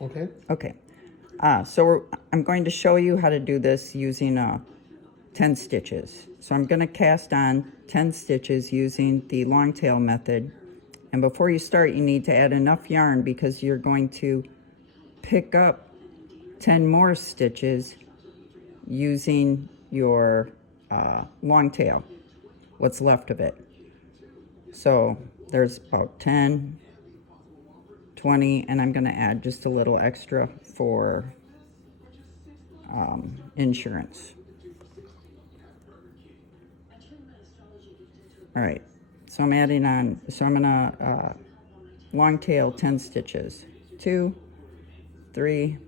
Okay. Okay. I'm going to show you how to do this using 10 stitches. So I'm going to cast on 10 stitches using the long tail method. And before you start, you need to add enough yarn because you're going to pick up 10 more stitches using your long tail, what's left of it. So there's about 10, 20, and I'm going to add just a little extra for insurance. All right, so I'm adding on, so I'm gonna long tail 10 stitches. 2, 3,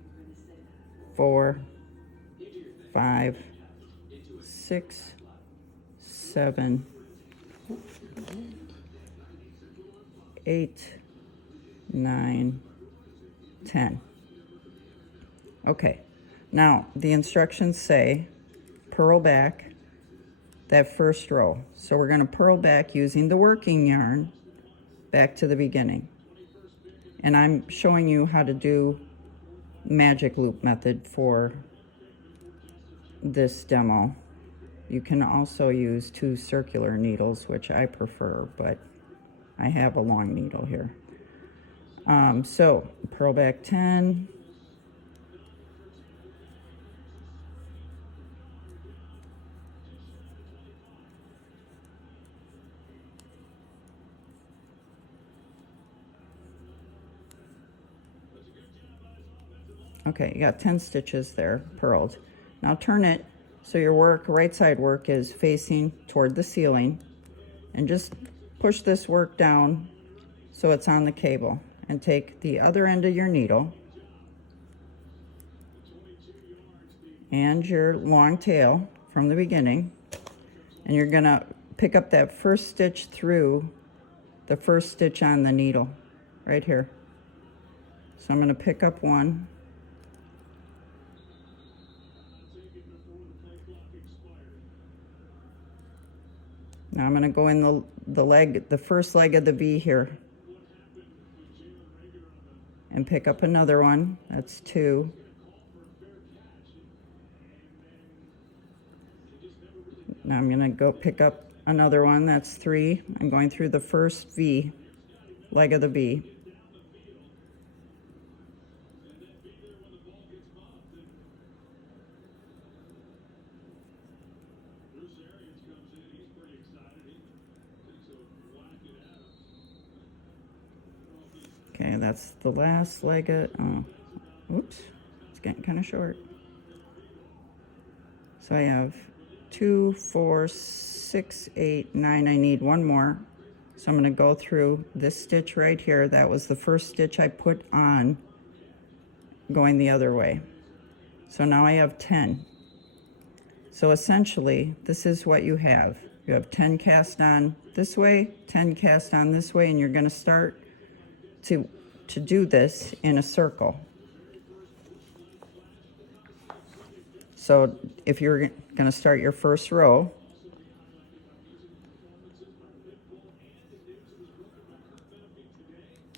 4, 5, 6, 7, 8, 9, 10. Okay, now the instructions say purl back that first row. So we're going to purl back using the working yarn back to the beginning. And I'm showing you how to do magic loop method for this demo. You can also use 2 circular needles, which I prefer, but I have a long needle here. So purl back 10. Okay, you got 10 stitches there purled. Now turn it so your work, right side work, is facing toward the ceiling, and just push this work down so it's on the cable, and take the other end of your needle and your long tail from the beginning, and you're gonna pick up that first stitch through the first stitch on the needle right here. So I'm gonna pick up one, now I'm gonna go in the first leg of the V here, and pick up another one. That's 2. Now I'm gonna go pick up another one. That's 3. I'm going through the first V, leg of the V. Okay, that's the last leg of, oh, oops, it's getting kind of short. So I have 2, 4, 6, 8, 9. I need one more. So I'm going to go through this stitch right here. That was the first stitch I put on going the other way. So now I have 10. So essentially, this is what you have. You have 10 cast on this way, 10 cast on this way, and you're going to start to do this in a circle. So if you're going to start your first row,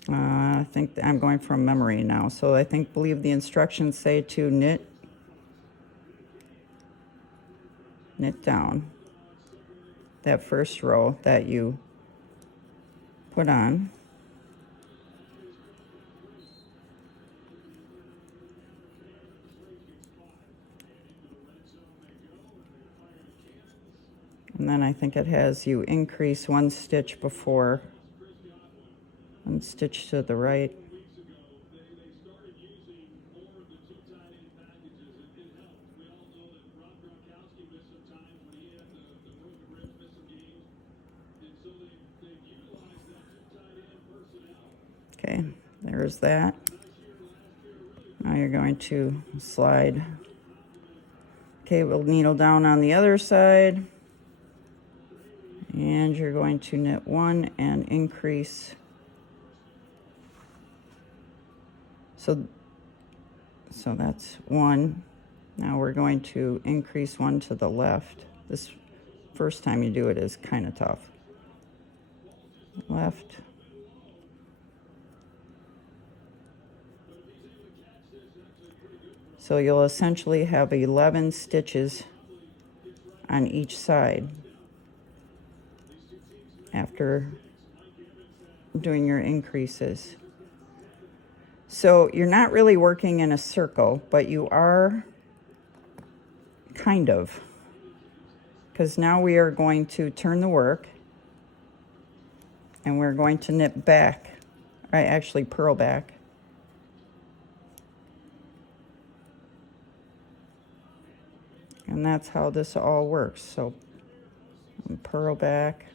I think I'm going from memory now. So I believe the instructions say to knit down that first row that you put on. And then I think it has you increase 1 stitch before, 1 stitch to the right. Okay, there's that. Now you're going to slide cable needle down on the other side, and you're going to knit 1 and increase. So that's 1. Now we're going to increase 1 to the left. This first time you do it is kind of tough. Left. So you'll essentially have 11 stitches on each side after doing your increases. So you're not really working in a circle, but you are kind of, because now we are going to turn the work and we're going to knit back, right, actually purl back. And that's how this all works. So purl back.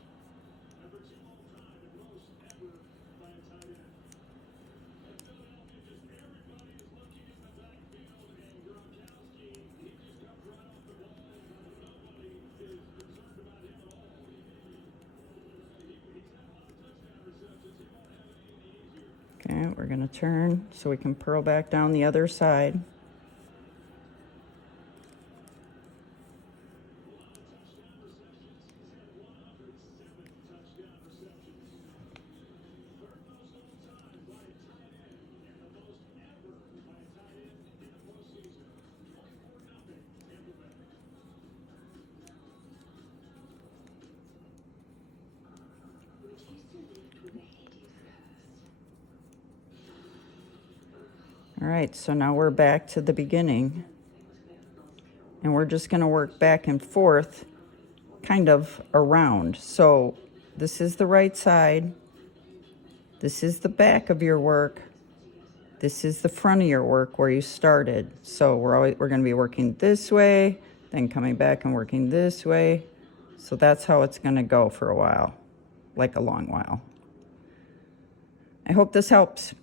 Okay, we're going to turn so we can purl back down the other side. All right, so now we're back to the beginning, and we're just going to work back and forth kind of around. So this is the right side, this is the back of your work, this is the front of your work where you started. So we're going to be working this way, then coming back and working this way. So that's how it's going to go for a while, like a long while. I hope this helps.